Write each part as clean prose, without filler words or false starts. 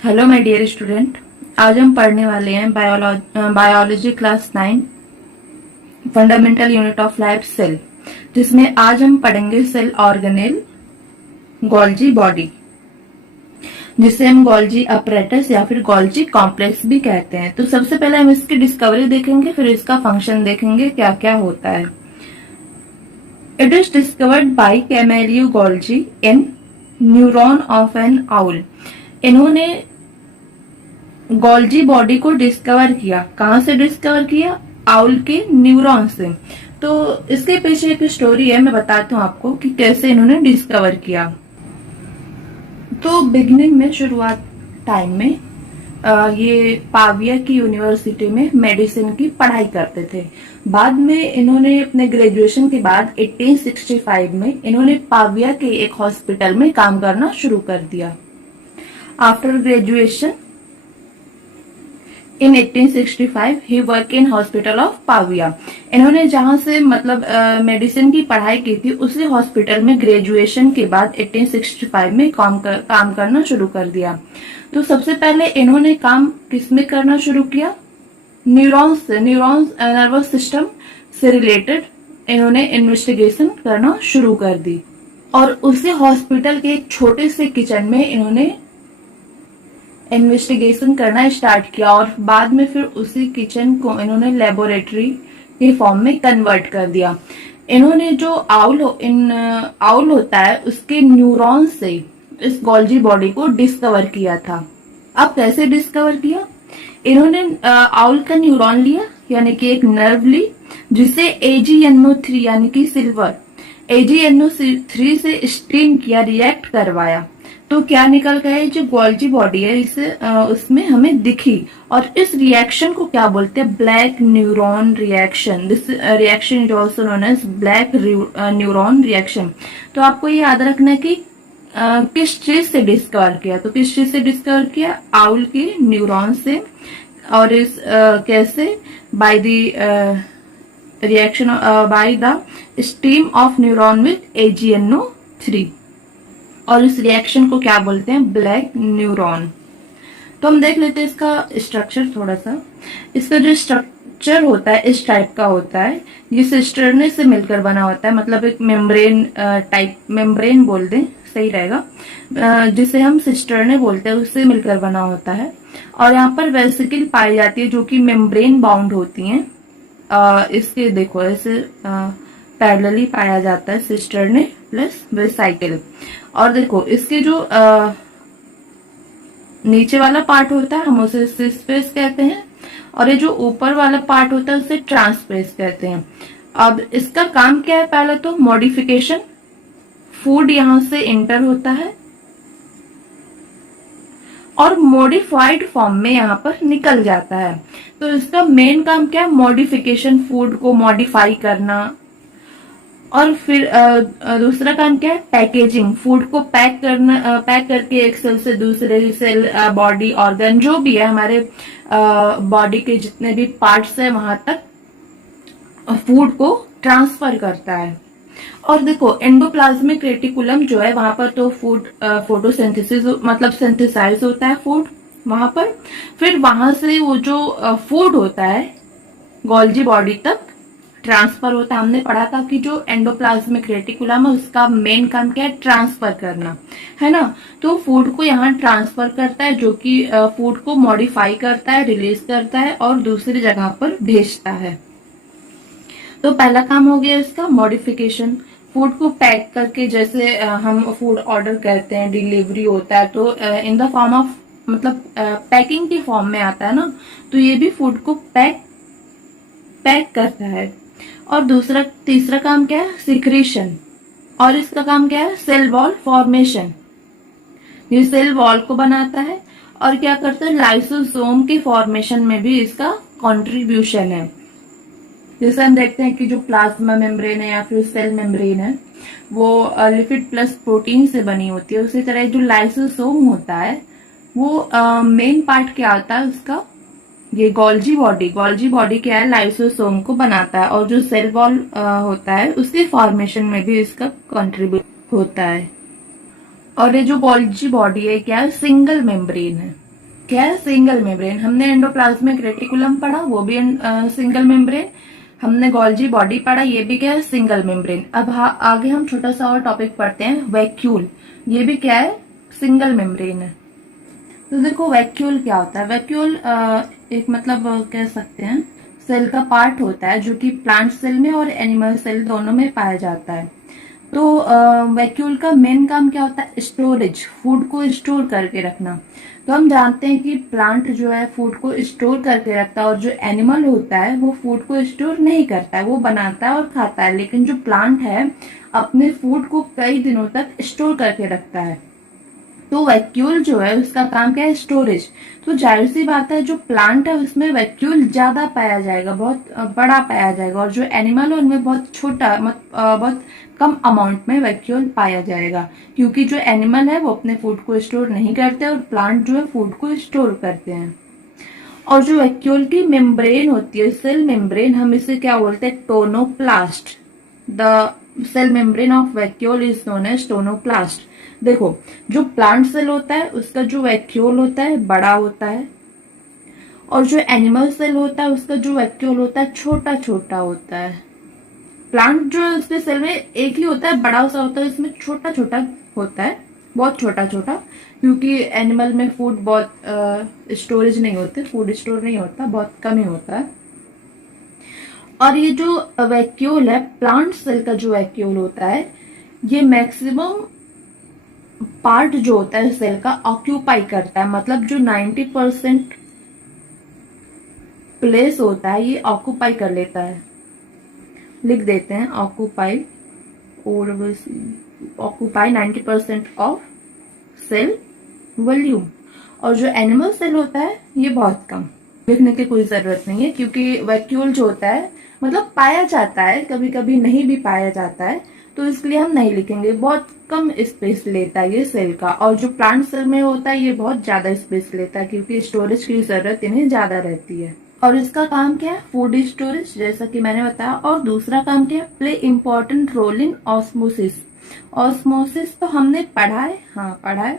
Hello my dear student. आज हम पढ़ने वाले हैं biology class 9 fundamental unit of life cell, जिसमें आज हम पढ़ेंगे सेल ऑर्गेनेल, गोल्जी बॉडी, जिसे हम गोल्जी अपरेटस या फिर गोल्जी कॉम्प्लेक्स भी कहते हैं। तो सबसे पहले हम इसकी डिस्कवरी देखेंगे, फिर इसका फंक्शन देखेंगे क्या क्या होता है। It is discovered by Camillo Golgi in neuron of an owl. इन्होंने गोल्जी बॉडी को डिस्कवर किया। कहां से डिस्कवर किया? आउल के न्यूरॉन से। तो इसके पीछे एक स्टोरी है, मैं बताती हूँ आपको कि कैसे इन्होंने डिस्कवर किया। तो बिगनिंग में, शुरुआत टाइम में ये पाविया की यूनिवर्सिटी में मेडिसिन की पढ़ाई करते थे। बाद में इन्होंने अपने ग्रेजुएशन के बाद 1865 में इन्होंने पाविया के एक हॉस्पिटल में काम करना शुरू कर दिया। After graduation in 1865 he work in hospital of Pavia. इन्होंने जहां से मतलब मेडिसिन की पढ़ाई की थी, उसी हॉस्पिटल में ग्रेजुएशन के बाद 1865 में काम करना शुरू कर दिया। तो सबसे पहले इन्होंने काम किसमें करना शुरू किया? न्यूरॉन्स से, न्यूरॉन्स नर्वस सिस्टम से रिलेटेड इन्होंने इन्वेस्टिगेशन करना शुरू कर दी। और उसी हॉस्पिटल के एक छोटे से किचन में इन्होंने इन्वेस्टिगेशन करना स्टार्ट किया, और बाद में फिर उसी किचन को इन्होंने लेबोरेटरी के फॉर्म में कन्वर्ट कर दिया। इन्होंने जो आउल होता है उसके न्यूरॉन से इस गोल्जी बॉडी को डिस्कवर किया था। अब कैसे डिस्कवर किया? इन्होंने आउल का न्यूरॉन लिया, यानी कि एक नर्व ली, जिसे AgNO3 यानी कि सिल्वर AgNO3 से स्ट्रीम किया, रिएक्ट करवाया। तो क्या निकल गया? जो गोल्जी बॉडी है इसे उसमें हमें दिखी, और इस रिएक्शन को क्या बोलते हैं? Black neuron reaction. This reaction is also known as black neuron reaction. तो आपको ये याद रखना है कि किस चीज से डिस्कवर किया। तो किस चीज से डिस्कवर किया? आउल के न्यूरॉन से। और इस कैसे? By the reaction by the stream of neuron with AgNO3। और इस रिएक्शन को क्या बोलते हैं? Black neuron. तो हम देख लेते हैं इसका स्ट्रक्चर थोड़ा सा। इसका जो स्ट्रक्चर होता है इस टाइप का होता है। ये सिस्टर्ने से मिलकर बना होता है, मतलब एक मेम्ब्रेन टाइप, मेम्ब्रेन बोल दें सही रहेगा, जिसे हम सिस्टर्ने बोलते हैं, उससे मिलकर बना होता है। और यहाँ पर वेसिकल पाई जाती है जो कि मेम्ब्रेन बाउंड होती हैं। इसके देखो ऐसे पैरेलली पाया जाता है सिस्टर्ने प्लस वेसाइकल। और देखो इसके जो नीचे वाला पार्ट होता है हम उसे सिस्पेस कहते हैं, और ये जो ऊपर वाला पार्ट होता है उसे ट्रांसपेस कहते हैं। अब इसका काम क्या है? पहले तो मॉडिफिकेशन, फूड यहां से इंटर होता है और मॉडिफाइड फॉर्म में यहां पर निकल जाता है। तो इसका मेन काम क्या है? मॉडिफिकेशन, फूड को मॉडिफाई करना। और फिर दूसरा काम क्या है? पैकेजिंग, फूड को पैक करना, पैक करके एक सेल से दूसरे सेल, बॉडी, ऑर्गन जो भी है हमारे बॉडी के जितने भी पार्ट्स है वहां तक फूड को ट्रांसफर करता है। और देखो एंडोप्लाज्मिक रेटिकुलम जो है वहां पर तो फूड फोटोसिंथेसिस मतलब सिंथेसाइज होता है फूड वहां पर। फिर वहां से वो जो फूड होता है गोल्जी बॉडी तक ट्रांसफर होता है। हमने पढ़ा था कि जो एंडोप्लाज्मिक रेटिकुलम है उसका मेन काम क्या है? ट्रांसफर करना, है ना। तो फूड को यहाँ ट्रांसफर करता है, जो कि फूड को मॉडिफाई करता है, रिलीज करता है और दूसरी जगह पर भेजता है। तो पहला काम हो गया इसका मॉडिफिकेशन, फूड को पैक करके, जैसे हम फूड ऑर्डर करते हैं, डिलीवरी होता है, तो इन द फॉर्म ऑफ मतलब पैकिंग के फॉर्म में आता है ना, तो ये भी फूड को पैक करता है। और तीसरा काम क्या है? सिक्रीशन। और इसका काम क्या है? Cell wall formation. ये सेल वॉल को बनाता है और क्या करता है? लाइसोसोम के फॉर्मेशन में भी इसका कंट्रीब्यूशन है। जैसे हम देखते हैं कि जो प्लाज्मा मेम्ब्रेन है या फिर सेल मेम्ब्रेन है वो लिपिड प्लस प्रोटीन से बनी होती है, उसी तरह जो लाइसोसोम होता है वो मेन पार्ट क्या आता है उसका? ये गोल्जी बॉडी क्या है? लाइसोसोम को बनाता है। और जो सेल वॉल होता है उसके फॉर्मेशन में भी इसका कंट्रीब्यूट होता है। और ये जो गोल्जी बॉडी है क्या है? सिंगल मेम्ब्रेन है। क्या है, सिंगल मेम्ब्रेन। हमने एंडोप्लाज्मिक रेटिकुलम पढ़ा, वो भी सिंगल मेम्ब्रेन। हमने गोल्जी बॉडी पढ़ा, ये भी क्या है, सिंगल मेम्ब्रेन। अब आगे हम छोटा सा और टॉपिक पढ़ते हैं, वैक्यूल। ये भी क्या है, सिंगल मेम्ब्रेन है। तो देखो वैक्यूल क्या होता है। वैक्यूल एक मतलब कह सकते हैं सेल का पार्ट होता है जो कि प्लांट सेल में और एनिमल सेल दोनों में पाया जाता है। तो वैक्यूल का मेन काम क्या होता है, स्टोरेज, फूड को स्टोर करके रखना। तो हम जानते हैं कि प्लांट जो है फूड को स्टोर करके रखता है, और जो एनिमल होता है वो फूड को स्टोर नहीं करता है, वो बनाता है और खाता है। लेकिन जो प्लांट है अपने फूड को कई दिनों तक स्टोर करके रखता है। तो वैक्यूल जो है उसका काम क्या है, स्टोरेज। तो जाहिर सी बात है जो प्लांट है उसमें वैक्यूल ज्यादा पाया जाएगा, बहुत बड़ा पाया जाएगा, और जो एनिमल है उनमें बहुत छोटा बहुत कम अमाउंट में वैक्यूल पाया जाएगा। क्योंकि जो एनिमल है वो अपने फूड को स्टोर नहीं करते और प्लांट जो है फूड को स्टोर करते हैं। और जो वैक्यूल की मेम्ब्रेन होती है, सेल मेम्ब्रेन, हम इसे क्या बोलते हैं, tonoplast. The cell membrane of vacuole is known as tonoplast. देखो जो प्लांट सेल होता है उसका जो वैक्यूल होता है बड़ा होता है, और जो एनिमल सेल होता है उसका जो वैक्यूल होता है छोटा छोटा होता है। प्लांट जो है उसके सेल में एक ही होता है, बड़ा सा होता है, इसमें छोटा छोटा होता है, बहुत छोटा छोटा। क्योंकि एनिमल में फूड बहुत स्टोरेज नहीं होते, फूड स्टोर नहीं होता, बहुत कम ही होता है। और ये जो वैक्यूल है, प्लांट सेल का जो वैक्यूल होता है, ये मैक्सिमम पार्ट जो होता है सेल का ऑक्यूपाई करता है। मतलब जो 90% प्लेस होता है ये ऑक्यूपाई कर लेता है। लिख देते हैं ऑक्यूपाई, और ऑक्यूपाई 90% ऑफ सेल वॉल्यूम। और जो एनिमल सेल होता है ये बहुत कम, लिखने की कोई जरूरत नहीं है। क्योंकि वैक्यूल जो होता है मतलब पाया जाता है, कभी कभी नहीं भी पाया जाता है, तो इसलिए हम नहीं लिखेंगे। बहुत कम स्पेस लेता है ये सेल का। और जो प्लांट सेल में होता है ये बहुत ज्यादा स्पेस लेता है, क्योंकि स्टोरेज की जरूरत इन्हें ज्यादा रहती है। और इसका काम क्या है, फूड स्टोरेज, जैसा कि मैंने बताया। और दूसरा काम क्या है, play important role in osmosis. Osmosis तो हमने पढ़ा है, हाँ पढ़ा है।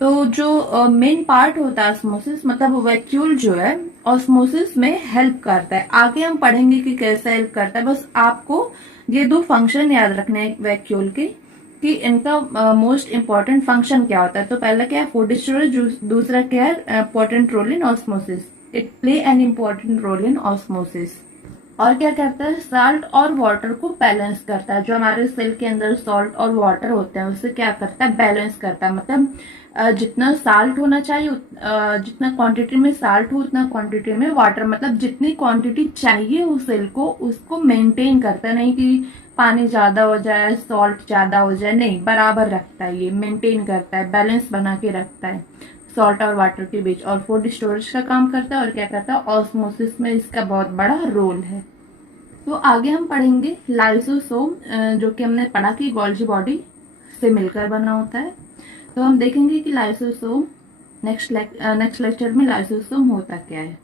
तो जो मेन पार्ट होता है ऑस्मोसिस, मतलब वैक्यूल जो है ऑस्मोसिस में हेल्प करता है। आगे हम पढ़ेंगे कि कैसे हेल्प करता है। बस आपको ये दो फंक्शन याद रखने हैं वैक्यूल के, कि इनका मोस्ट इम्पोर्टेंट फंक्शन क्या होता है। तो पहला क्या है, फूड स्टोरेज। दूसरा क्या है, important role in osmosis. It play an important role in osmosis. और क्या करता है, साल्ट और वाटर को बैलेंस करता है। जो हमारे सेल के अंदर सॉल्ट और वाटर होते हैं उससे क्या करता है, बैलेंस करता है। मतलब जितना साल्ट होना चाहिए, जितना क्वांटिटी में साल्ट हो उतना क्वांटिटी में वाटर, मतलब जितनी क्वांटिटी चाहिए उस सेल को उसको मेंटेन करता है। नहीं कि पानी ज्यादा हो जाए, सॉल्ट ज्यादा हो जाए, नहीं, बराबर रखता है, ये मेंटेन करता है, बैलेंस बना के रखता है सॉल्ट और वाटर के बीच। और फूड स्टोरेज का काम करता है। और क्या करता है, ऑस्मोसिस में इसका बहुत बड़ा रोल है। तो आगे हम पढ़ेंगे लाइसोसोम, जो कि हमने पढ़ा कि गोल्जी बॉडी से मिलकर बना होता है। तो हम देखेंगे कि लाइसोसोम नेक्स्ट लेक्चर में लाइसोसोम होता क्या है।